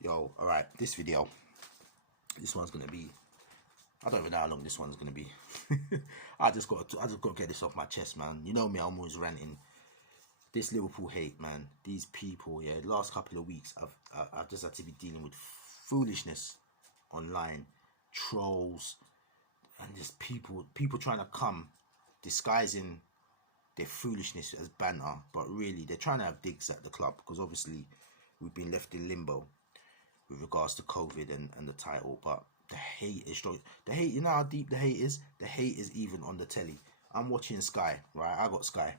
Yo, alright, this one's gonna be, I don't even know how long this one's gonna be. I just got to get this off my chest, man. You know me, I'm always ranting. This Liverpool hate, man. These people, yeah. The last couple of weeks, I've just had to be dealing with foolishness online, trolls, and just people trying to come disguising their foolishness as banter, but really they're trying to have digs at the club because obviously we've been left in limbo with regards to COVID and the title. But the hate is strong. The hate, you know how deep the hate is? The hate is even on the telly. I'm watching Sky, right? I got Sky.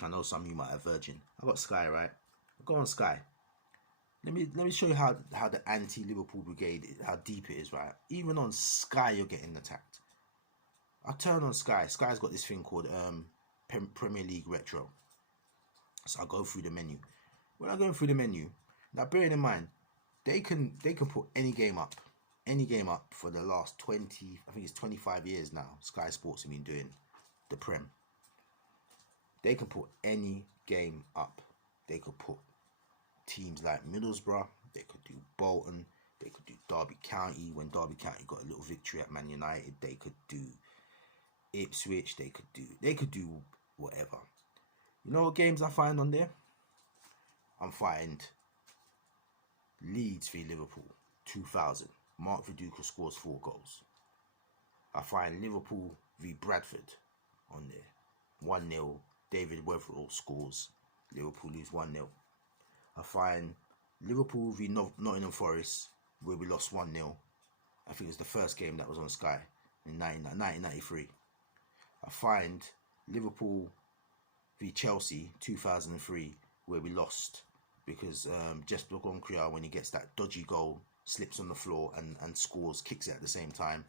I know some of you might have Virgin. I got Sky, right? I go on Sky. Let me show you how the anti-Liverpool brigade, how deep it is, right? Even on Sky, you're getting attacked. I turn on Sky. Sky's got this thing called Premier League Retro. So I go through the menu. When I'm going through the menu, now bearing in mind, they can put any game up for the last 20, I think it's 25 years now. Sky Sports have been doing the Prem. They can put any game up. They could put teams like Middlesbrough. They could do Bolton. They could do Derby County when Derby County got a little victory at Man United. They could do Ipswich. They could do whatever. You know what games I find on there? I find Leeds v Liverpool 2000. Mark Viduka scores 4 goals. I find Liverpool v Bradford on there 1-0. David Weatherall scores. Liverpool lose 1-0. I find Liverpool v Nottingham Forest where we lost 1-0. I think it's the first game that was on Sky in 1993. I find Liverpool v Chelsea 2003 where we lost because Jesper Goncria, when he gets that dodgy goal, slips on the floor and scores, kicks it at the same time.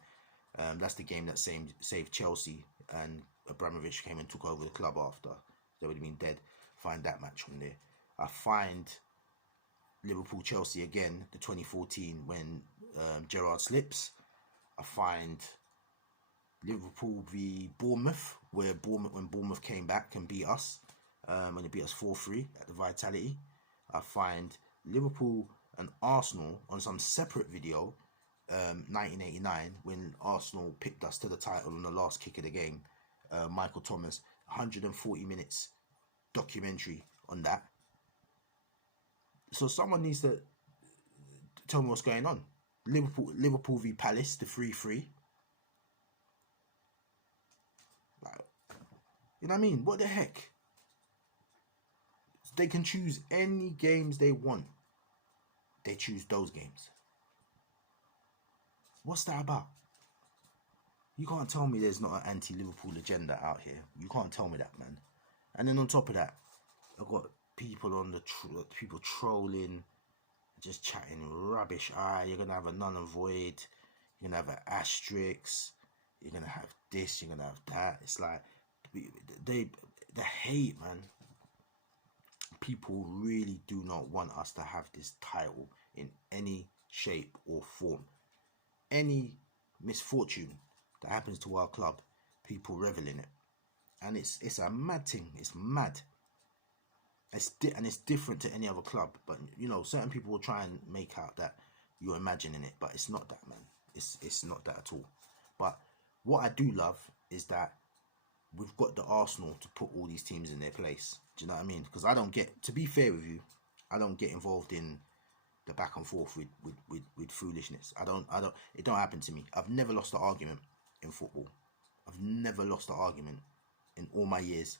That's the game that saved Chelsea, and Abramovich came and took over the club after. They would have been dead. Find that match from there. I find Liverpool-Chelsea again, the 2014 when Gerrard slips. I find Liverpool v Bournemouth, when Bournemouth came back and beat us, when they beat us 4-3 at the Vitality. I find Liverpool and Arsenal on some separate video, 1989, when Arsenal picked us to the title on the last kick of the game. Michael Thomas, 140 minutes documentary on that. So someone needs to tell me what's going on. Liverpool v Palace, the 3-3. Like, you know what I mean? What the heck? They can choose any games they want. They choose those games. What's that about? You can't tell me there's not an anti-Liverpool agenda out here. You can't tell me that, man. And then on top of that, I've got people on the people trolling, just chatting rubbish. You're gonna have a null and void. You're gonna have an asterisk. You're gonna have this. You're gonna have that. It's like the hate, man. People really do not want us to have this title in any shape or form. Any misfortune that happens to our club, people revel in it, and it's a mad thing. It's mad. And it's different to any other club. But you know, certain people will try and make out that you're imagining it, but it's not that, man. It's not that at all. But what I do love is that we've got the Arsenal to put all these teams in their place. Do you know what I mean? Because I don't get, to be fair with you, I don't get involved in the back and forth with foolishness. It don't happen to me. I've never lost an argument in football. I've never lost an argument in all my years.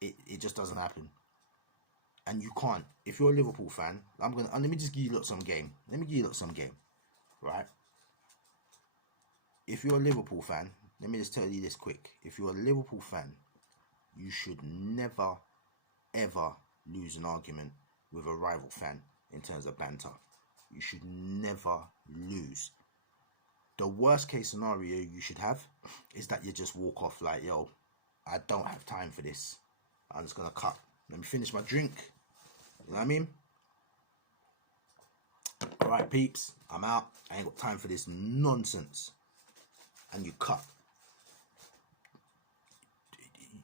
It just doesn't happen. And you can't. If you're a Liverpool fan, let me just give you some game. Let me give you some game, right? If you're a Liverpool fan, let me just tell you this quick. If you're a Liverpool fan, you should never, ever lose an argument with a rival fan in terms of banter. You should never lose. The worst case scenario you should have is that you just walk off like, yo, I don't have time for this. I'm just going to cut. Let me finish my drink. You know what I mean? Alright, peeps. I'm out. I ain't got time for this nonsense. And you cut.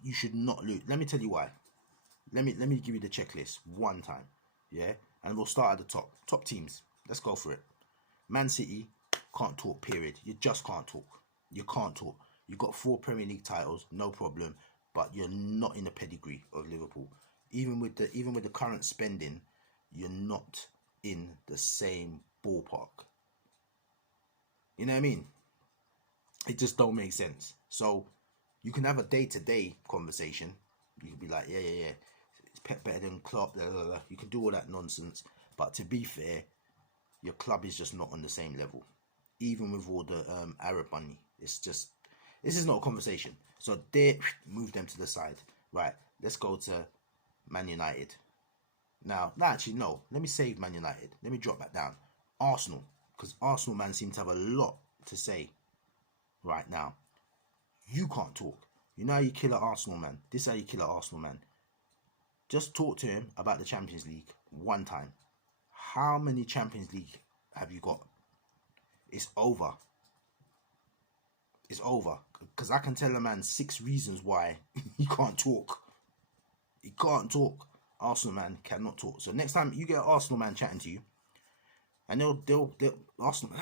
You should not lose. Let me tell you why. Let me give you the checklist one time. Yeah? and we'll start at the top. Top teams. Let's go for it. Man City, can't talk, period. You just can't talk. You can't talk. You got 4 Premier League titles, no problem, but you're not in the pedigree of Liverpool. Even with the current spending, you're not in the same ballpark. You know what I mean? It just don't make sense. So you can have a day-to-day conversation. You can be like, yeah, it's Pep better than Klopp. Blah, blah, blah. You can do all that nonsense. But to be fair, your club is just not on the same level. Even with all the Arab money, it's just, this is not a conversation. So they move them to the side. Right, let's go to Man United. Now, actually, no. Let me save Man United. Let me drop that down. Arsenal. Because Arsenal, man, seem to have a lot to say right now. You can't talk. You know how you kill an Arsenal man? This is how you kill an Arsenal man. Just talk to him about the Champions League one time. How many Champions League have you got? It's over. It's over. Because I can tell a man 6 reasons why he can't talk. He can't talk. Arsenal man cannot talk. So next time you get an Arsenal man chatting to you, and they'll Arsenal,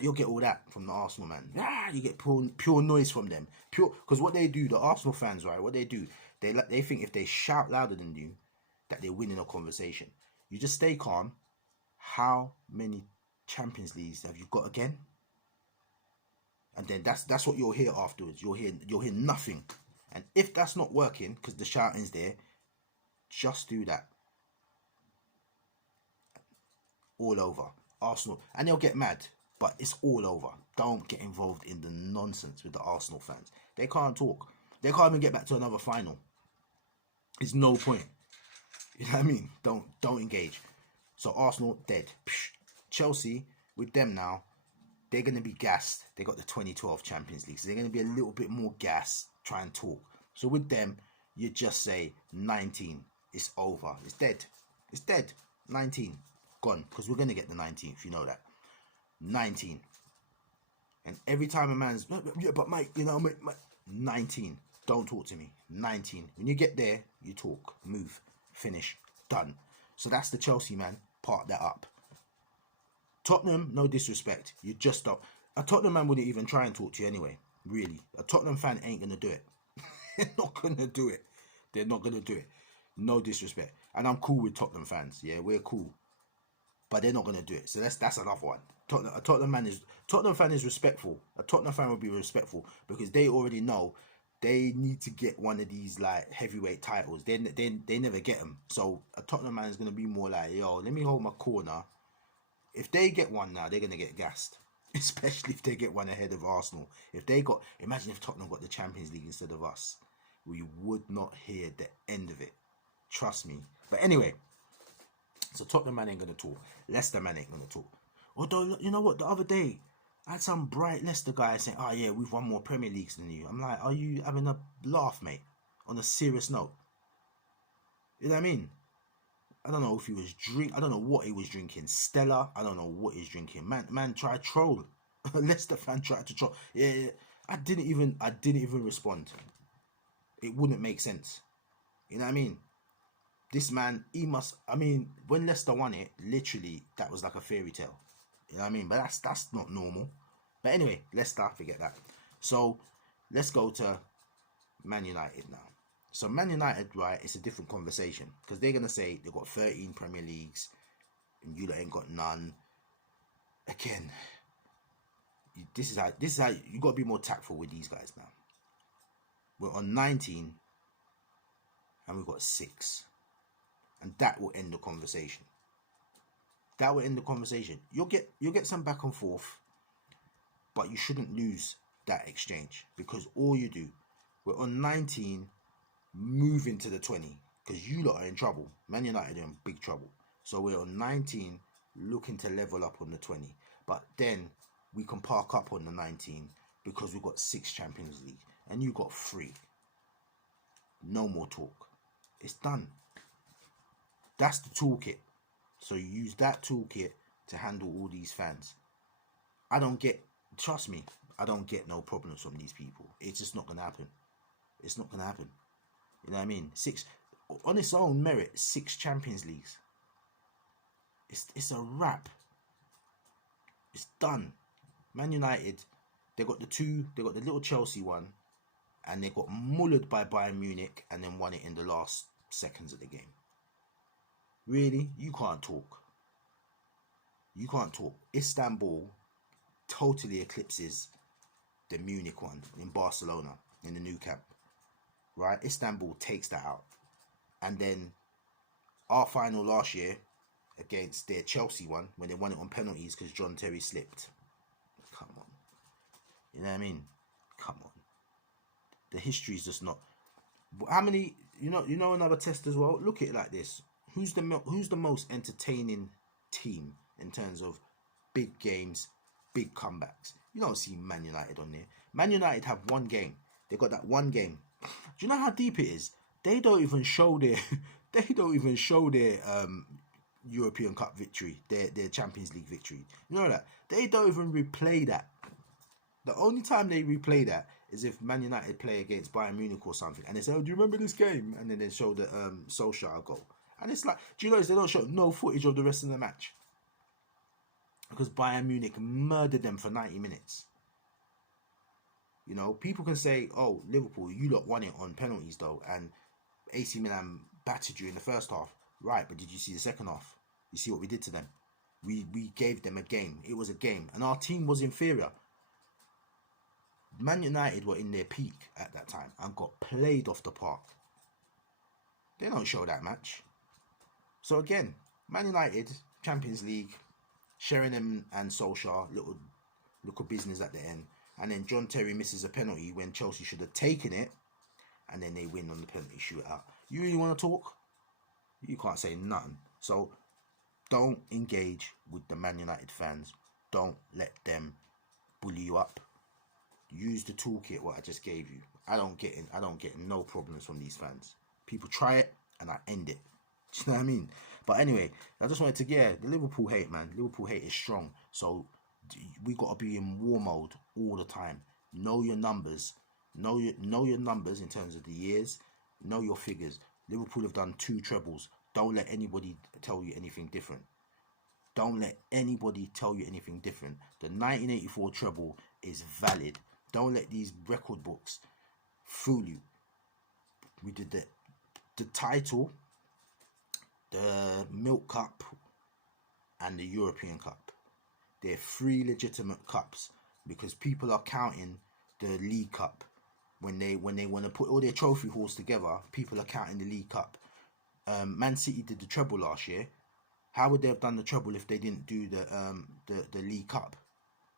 you'll get all that from the Arsenal man. You get pure noise from them. Because what they do, the Arsenal fans, right? What they do, they think if they shout louder than you, that they're winning a conversation. You just stay calm. How many Champions Leagues have you got again? And then that's what you'll hear afterwards. You'll hear nothing. And if that's not working, because the shouting's there, just do that. All over. Arsenal. And they'll get mad, but it's all over. Don't get involved in the nonsense with the Arsenal fans. They can't talk. They can't even get back to another final. It's no point. You know what I mean? Don't engage. So Arsenal, dead. Chelsea, with them now, they're going to be gassed. They got the 2012 Champions League. So they're going to be a little bit more gassed, try and talk. So with them, you just say 19. It's over. It's dead. It's dead. 19. Gone. Because we're going to get the 19th. You know that. 19. And every time a man's, yeah, but mate, you know, mate, 19. Don't talk to me. 19. When you get there, you talk. Move. Finish. Done. So that's the Chelsea man. Part that up. Tottenham, no disrespect. You just don't. A Tottenham man wouldn't even try and talk to you anyway. Really. A Tottenham fan ain't going to do it. They're not going to do it. They're not going to do it. No disrespect. And I'm cool with Tottenham fans. Yeah, we're cool. But they're not going to do it. So that's another one. A Tottenham fan is respectful. A Tottenham fan will be respectful because they already know they need to get one of these like heavyweight titles. They never get them. So a Tottenham man is going to be more like, yo, let me hold my corner. If they get one now, they're going to get gassed. Especially if they get one ahead of Arsenal. Imagine if Tottenham got the Champions League instead of us. We would not hear the end of it. Trust me. But anyway, so Tottenham man ain't going to talk. Leicester man ain't going to talk. Although, you know what, the other day, I had some bright Leicester guy saying, oh yeah, we've won more Premier Leagues than you. I'm like, are you having a laugh, mate? On a serious note. You know what I mean? I don't know if he was I don't know what he was drinking. Stella, I don't know what he's drinking. Man tried to troll. Leicester fan tried to troll. Yeah. I didn't even respond. It wouldn't make sense. You know what I mean? This man, when Leicester won it, literally, that was like a fairy tale. You know what I mean? But that's not normal. But anyway, Leicester, forget that. So, let's go to Man United now. So, Man United, right, it's a different conversation. Because they're going to say they've got 13 Premier Leagues and you ain't got none. Again, this is how you got to be more tactful with these guys now. We're on 19 and we've got 6. And that will end the conversation. That will end the conversation. You'll get some back and forth, but you shouldn't lose that exchange because all you do, we're on 19, move into the 20 because you lot are in trouble. Man United are in big trouble. So we're on 19, looking to level up on the 20. But then we can park up on the 19 because we've got 6 Champions League and you got 3. No more talk. It's done. That's the toolkit. So you use that toolkit to handle all these fans. Trust me, I don't get no problems from these people. It's just not going to happen. It's not going to happen. You know what I mean? 6, on its own merit, 6 Champions Leagues. It's a wrap. It's done. Man United, they got the little Chelsea one, and they got mullered by Bayern Munich and then won it in the last seconds of the game. Really? You can't talk. You can't talk. Istanbul totally eclipses the Munich one in Barcelona in the new camp. Right? Istanbul takes that out. And then our final last year against their Chelsea one, when they won it on penalties because John Terry slipped. Come on. You know what I mean? Come on. The history is just not. How many? You know another test as well. Look at it like this: who's the most entertaining team in terms of big games, big comebacks? You don't see Man United on there. Man United have one game. They got that one game. Do you know how deep it is? They don't even show their. They don't even show their European Cup victory, their Champions League victory. You know that? They don't even replay that. The only time they replay that is if Man United play against Bayern Munich or something, and they say, "Oh, do you remember this game?" And then they show the Solskjaer goal, and it's like, do you notice they don't show no footage of the rest of the match because Bayern Munich murdered them for 90 minutes. You know, people can say, "Oh, Liverpool, you lot won it on penalties though," and AC Milan battered you in the first half, right? But did you see the second half? You see what we did to them? We gave them a game. It was a game, and our team was inferior. Man United were in their peak at that time and got played off the park. They don't show that match. So again, Man United, Champions League, Sheringham and Solskjaer, little business at the end. And then John Terry misses a penalty when Chelsea should have taken it. And then they win on the penalty shootout. You really want to talk? You can't say nothing. So don't engage with the Man United fans. Don't let them bully you up. Use the toolkit what I just gave you. I don't get no problems from these fans. People try it and I end it. Do you know what I mean? But anyway, I just wanted to the Liverpool hate, man. Liverpool hate is strong. So we got to be in war mode all the time. Know your numbers. Know your numbers in terms of the years. Know your figures. Liverpool have done 2 trebles. Don't let anybody tell you anything different. Don't let anybody tell you anything different. The 1984 treble is valid. Don't let these record books fool you. We did the title, the Milk Cup, and the European Cup. They're 3 legitimate cups because people are counting the League Cup. When they want to put all their trophy hauls together, people are counting the League Cup. Man City did the treble last year. How would they have done the treble if they didn't do the League Cup?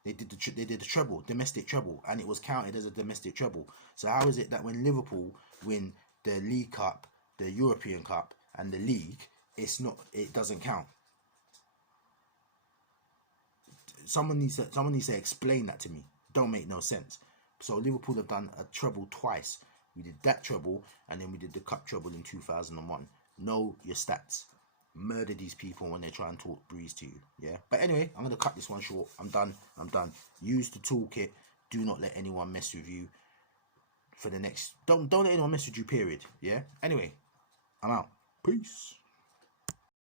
They did the treble, domestic treble, and it was counted as a domestic treble. So how is it that when Liverpool win the League Cup, the European Cup, and the league, it doesn't count? Someone needs to explain that to me. Don't make no sense. So Liverpool have done a treble twice. We did that treble, and then we did the cup treble in 2001. Know your stats. Murder these people when they try and talk breeze to you. Yeah. But anyway, I'm gonna cut this one short. I'm done. Use the toolkit. Do not let anyone mess with you. For the next, don't let anyone mess with you. Period. Yeah. Anyway, I'm out. Peace.